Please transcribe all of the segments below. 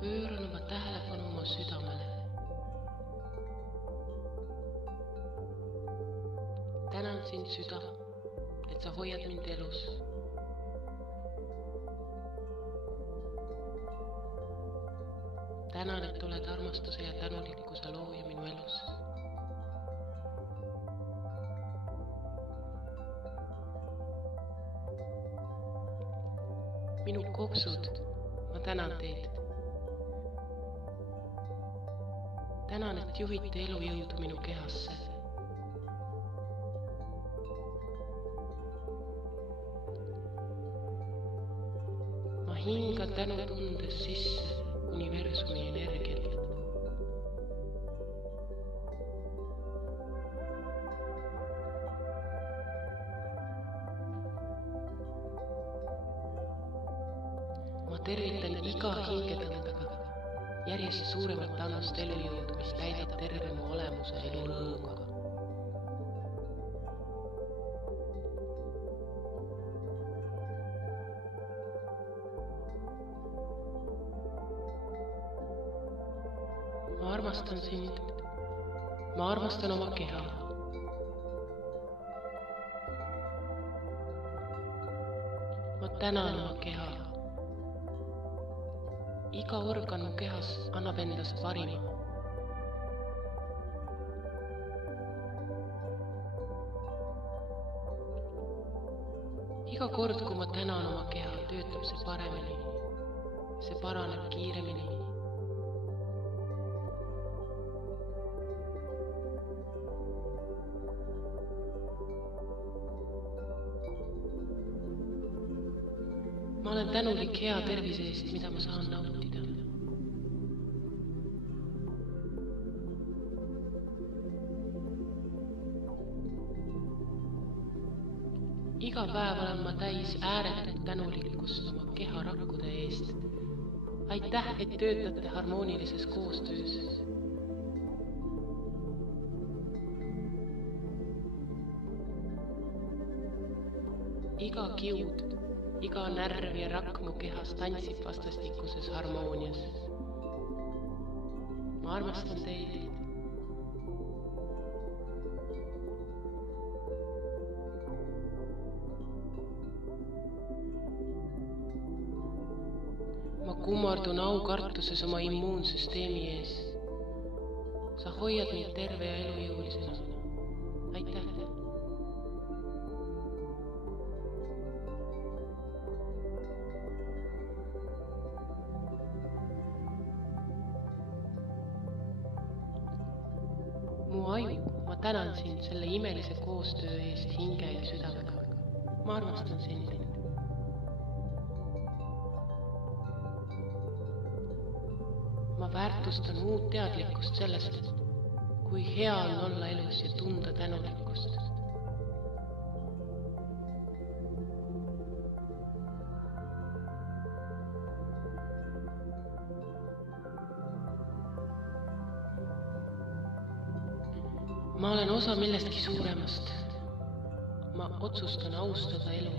pööran oma tähelepanu oma südamele. Tänan sind, süda, et sa hoiad mind elus. Tänan, et oled armastuse ja tänulikkuse looja minu elus. Minu kopsud, ma tänan teid. Tänan, et juhite elujõudu minu kehasse. Ma hingan tänutundes sisse universumi energiat. Ma tervitan iga hingetõndega järjest suuremat annust elujõudu, mis täidab terve mu olemuse elu rõõmuga. Ma armastan sind. Ma armastan oma keha. Ma tänan oma keha. Iga organ mu kehas annab endast parima. Iga kord, kui ma tänan oma keha, töötab see paremini. See paraneb kiiremini. Ma olen tänulik hea tervise eest, mida ma saan nautida. Iga päev olen ma täis ääretut tänulikkust oma keha rakkude eest. Aitäh, et töötate harmoonilises koostöös. Iga kiud, iga närv ja rakk mu kehas tantsib vastastikuses harmoonias. Ma armastan teid. Ma kummardun aukartuses oma immuunsüsteemi ees. Sa hoiad mind terve ja elujõulisena. Aitäh! Mu aju, ma tänan sind selle imelise koostöö eest hinge ja südamega. Ma armastan sind. Ma väärtustan uut teadlikkust sellest, kui hea on olla elus ja tunda tänulikkust. Ma olen osa millestki suuremast. Ma otsustan austada elu,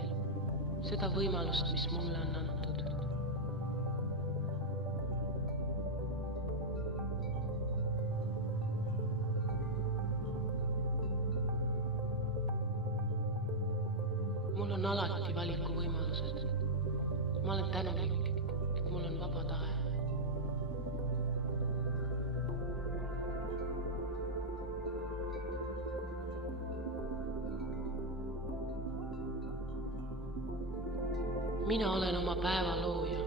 seda võimalust, mis mulle on antud. Mul on alati valikuvõimalused. Ma olen tänulik, et mul on vaba tahe. Mina olen oma päeva looja.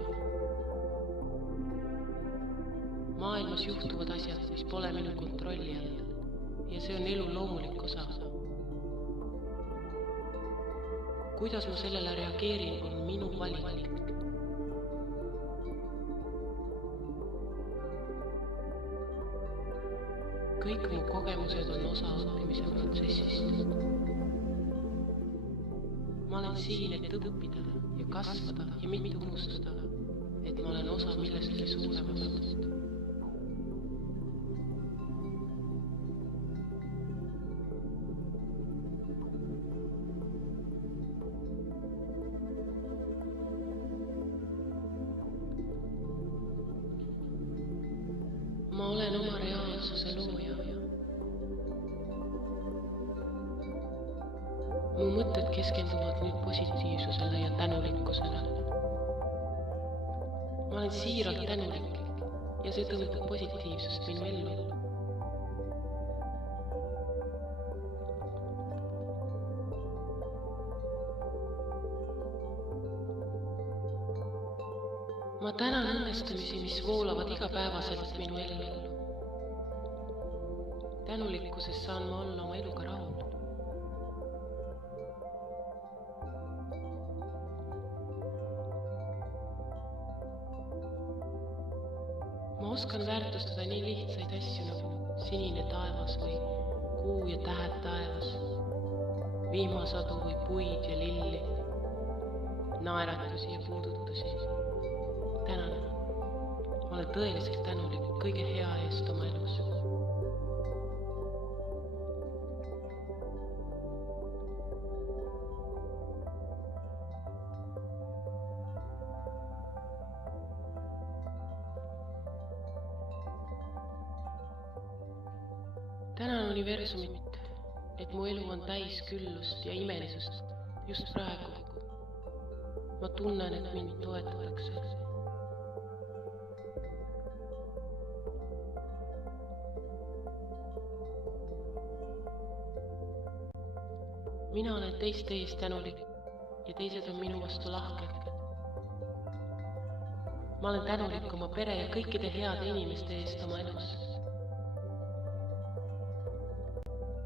Maailmas juhtuvad asjad, mis pole minu kontrolli all, ja see on elu loomulik osa. Kuidas ma sellele reageerin, on minu valik. Kõik mu kogemused on osa õppimise protsessist. Ma olen siin, et õppida ja kasvada ja mitte unustada, et ma olen osa millestki suuremast. reaalsuse looja. Mu mõtted keskenduvad nüüd positiivsusele ja tänulikkusele. Ma olen siiralt tänulik ja see tõmbab positiivsust minu ellu. Ma tänan õnnestumisi, mis voolavad igapäevaselt minu ellu. Tänulikkuses saan ma olla oma eluga rahul. Ma oskan väärtustada nii lihtsaid asju nagu sinine taevas või kuu ja tähed taevas, vihmasadu või puid ja lilli, naeratusi ja puudutusi. Tänan. Ma olen tõeliselt tänulik kõige hea eest oma elus. Tänan universumit, et mu elu on täis küllust ja imelisust just praegu. Ma tunnen, et mind toetatakse. Mina olen teiste eest tänulik ja teised on minu vastu lahked. Ma olen tänulik oma pere ja kõikide heade inimeste eest oma elus.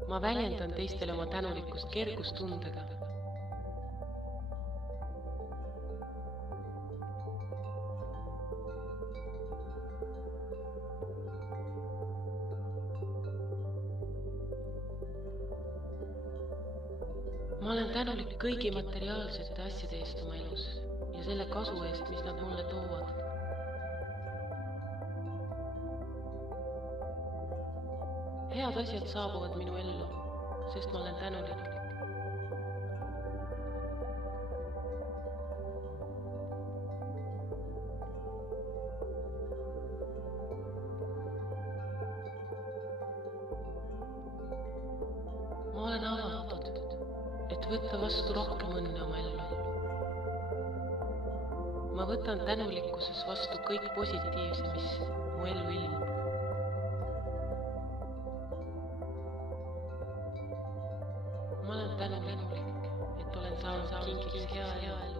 Ma väljendan teistele oma tänulikkust kergustundega. Ma olen tänulik kõigi materiaalsete asjade eest oma elus ja selle kasu eest, mis nad mulle toovad. Head asjad saabuvad minu ellu, sest ma olen tänulik. Ma olen avatud, et võtta vastu rohkem õnne oma ellu. Ma võtan tänulikkuses vastu kõik positiivse, mis mu ellu ilmub. Ma olen tänulik, et olen saanud kingiks hea elu.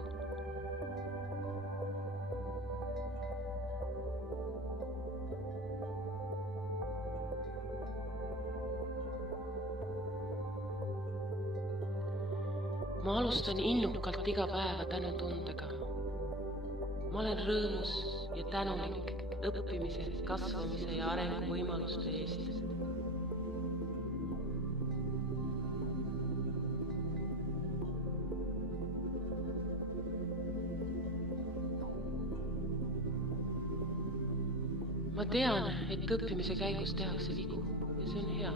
Ma alustan innukalt iga päeva tänutundega. Ma olen rõõmus ja tänulik õppimise, kasvamise ja arengu võimaluste eest. Ma tean, et õppimise käigus tehakse vigu ja see on hea.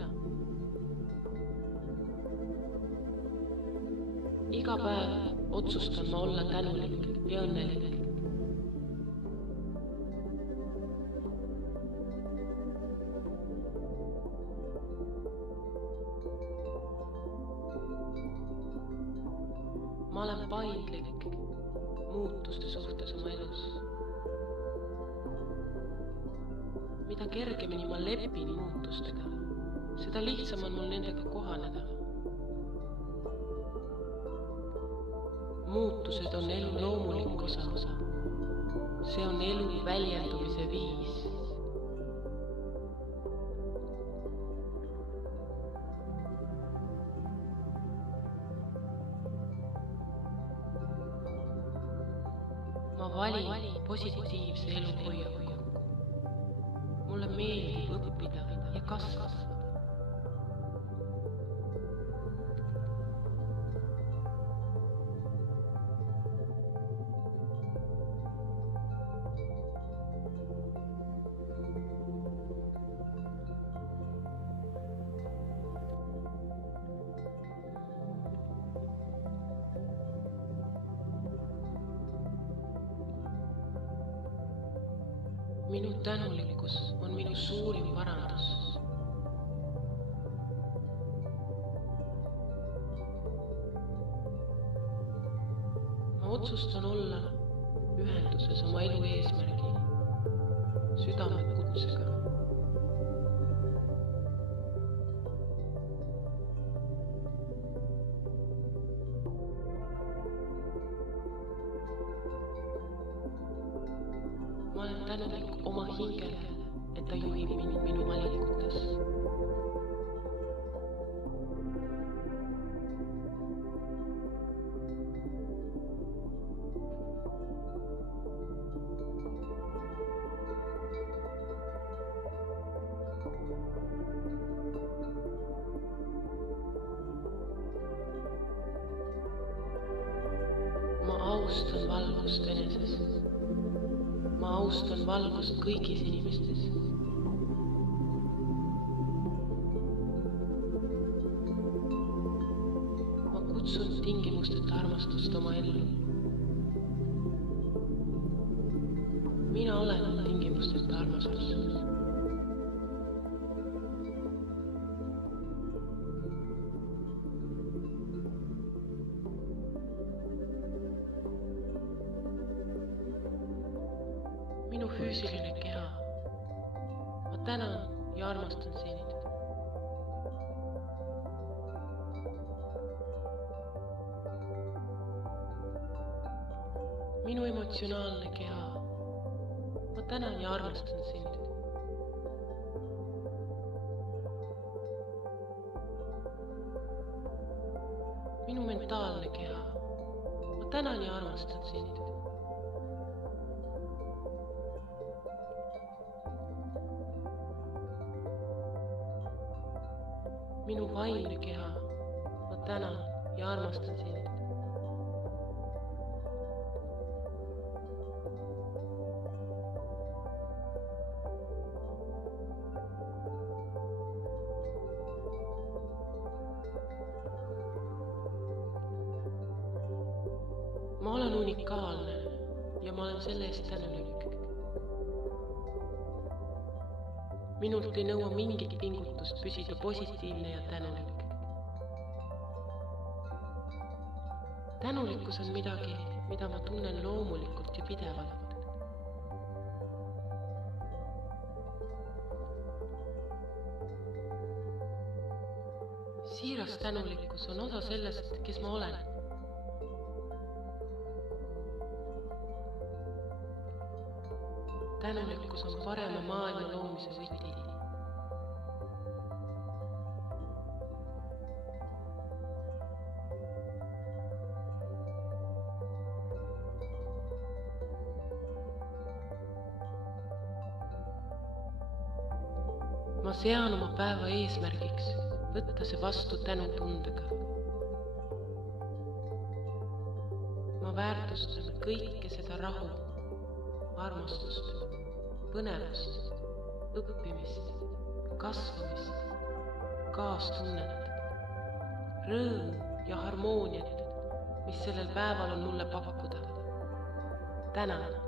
Iga päev otsustan ma olla tänulik ja õnnelik. Ma olen paindlik muutuste suhtes oma elus. Mida kergemini ma lepin muutustega, seda lihtsam on mul nendega kohaneda. Muutused on elu loomulik osa. See on elu väljendumise viis. Ma valin positiivse eluhoiaku. Mulle meeldib õppida ja kasvada. Minu tänulikkus on minu suurim parandus. otsustan olla ühenduses oma elu eesmärgi, südamekutsega. Ma olen tänulik oma hingele, et ta juhib mind minu valikutes. Ma austan valgust eneses. Ma austan valgust kõigis inimestes. Ma kutsun tingimusteta armastust oma ellu. Mina olen tingimusteta armastus. Minu füüsiline keha. Ma tänan ja armastan sind. Minu emotsionaalne keha. Ma tänan ja armastan sind. Minu mentaalne keha. Ma tänan ja armastan sind. Minu vaimne keha, ma tänan ja armastan sind. Ma olen unikaalne ja ma olen selle eest tänulik. Minult ei nõua mingit pingutust püsida positiivne ja tänulik. Tänulikkus on midagi, mida ma tunnen loomulikult ja pidevalt. Siiras tänulikkus on osa sellest, kes ma olen. Tänulikkus on parema maailma loomise võti. Ma sean oma päeva eesmärgiks võtta see vastu tänutundega. Ma väärtustan kõike seda rahu, armastust, põnevust, õppimist, kasvamist, kaastunnet, rõõmu ja harmooniat, mis sellel päeval on mulle pakkuda. Tänan.